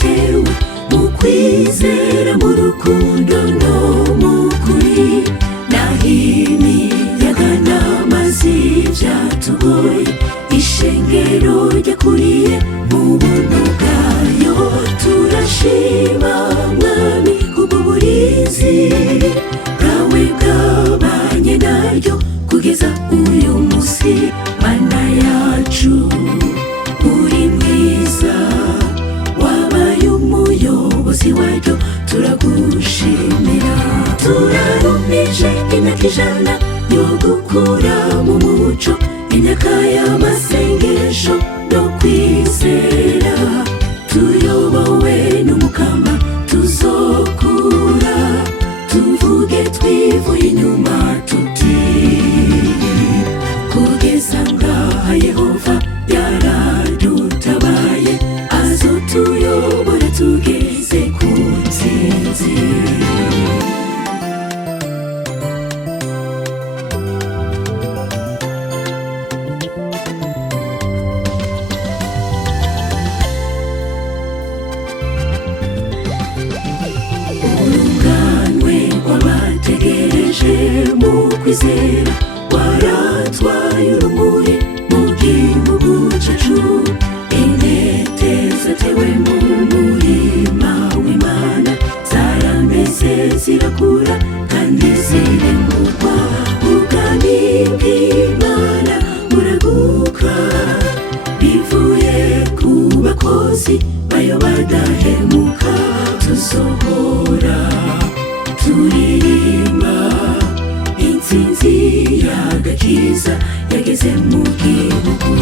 dutewe mu kwizera, mu rukundo no mu kuri. Naho imiyaga n'amazi byatugoye, ishengero ryakuriye mu buntu bwayo. Turashima Mwami kubw'uburinzi bwawe bwabanye naryo kugeza uyu munsi. Mana yacu uri mwiza, wabaye umuyobozi waryo, turagushimira. Turarumije imyaka 100 yo gukura mu muco, imyaka y'amasengesho no kwizera. Tuyobowe n'umukama tuzokura, tuvuge twivuye inyuma tuti kugeza ngaha Yehova yaradutabaye, azotuyobora tugeze ku ntsinzi. Urunganwe rw'abategereje mu kwizera, waratwaye urumuri mu gihugu cyacu. Intete zatewe mu murima w'Imana, zarameze zirakura kandi zirengurwa. Ubwami bw'Imana buraguka, bivuye ku bakozi bayo badahemuka. Tuzohora turirimba intsinzi y'agakiza yageze mu gihugu.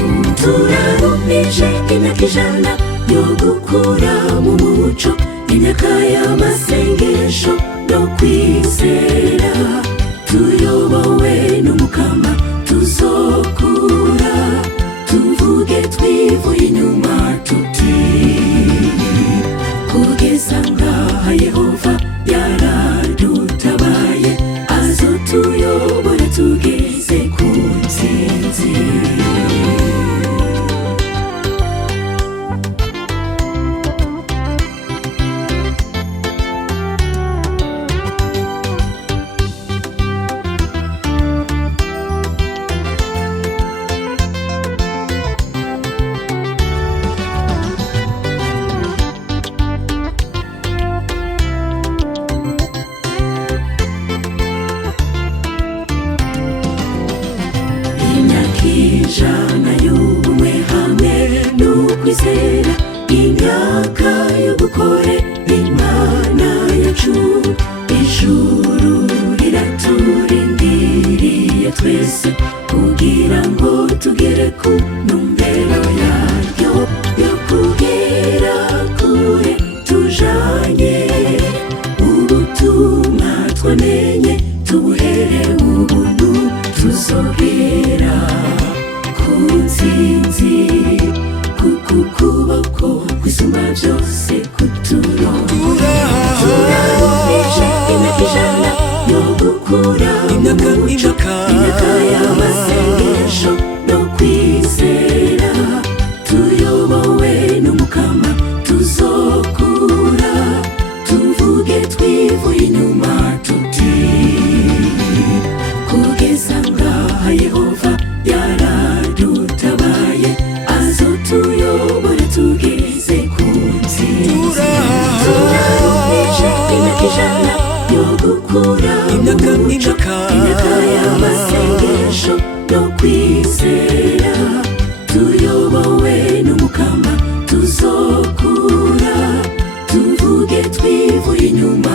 Turarumije imyaka 100 yo gukura mu muco, imyaka y'amasengesho no kwizera. Tuyobowe n'umukama tuzokura, tuvuge twivuye inyuma tuti kugeza ngaha Yehova yaradutabaye, azotuyobora tugeze ku ntsinzi. Ijana y'ubumwe hamwe n'ukwizera, imyaka yo gukorera Imana yacu. Ijuru riraturindiriye twese, kugira ngo tugere ku ntumbero yaryo yo kugera kure tujanye. Ubutumwa twamenye tubuhere ubuntu, tuzogera ku ntsinzi, kuko ukuboko kwisumba byose kuturongora. Turarumije imyaka 100 yo gukura mu muco, imyaka y'amasengesho no kwizera. Tuyobowe n'umukama tuzokura, tuvuge twivuye inyuma tuti kugeza ngaha Yehova yaradutabaye, azotuyobora tugeze ku ntsinzi. Turarumije imyaka 100 yo gukura mu muco, imyaka y'amasengesho no kwizera. Tuyobowe n'umukama tuzokura, tuvuge twivuye inyuma